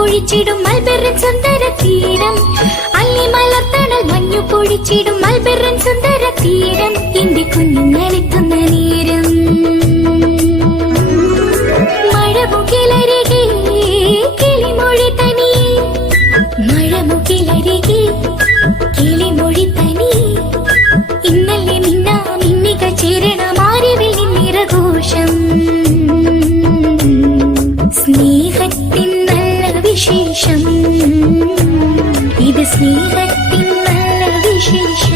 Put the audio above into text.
പൊഴിച്ചിടും മൽബെറിൻ സുന്ദര തീരം. അല്ലി മലർത്തണൽ മഞ്ഞു പൊഴിച്ചിടും മൽബെറിൻ സുന്ദര തീരം. എന്റെ കുഞ്ഞുങ്ങളെത്തുന്ന നേരം മഴമുകിലരികെ കിളിമൊഴി തനി, മഴമുകിലരികെ കിളിമൊഴി തനി. ഇന്നലെ മിന്നാ മിന്നികൾ ചേരണ മാറിവിൽ നിറഘോഷം. സ്നേഹത്തിൻ നല്ല വിശേഷം, ഇത് സ്നേഹത്തിൻ നല്ല വിശേഷം.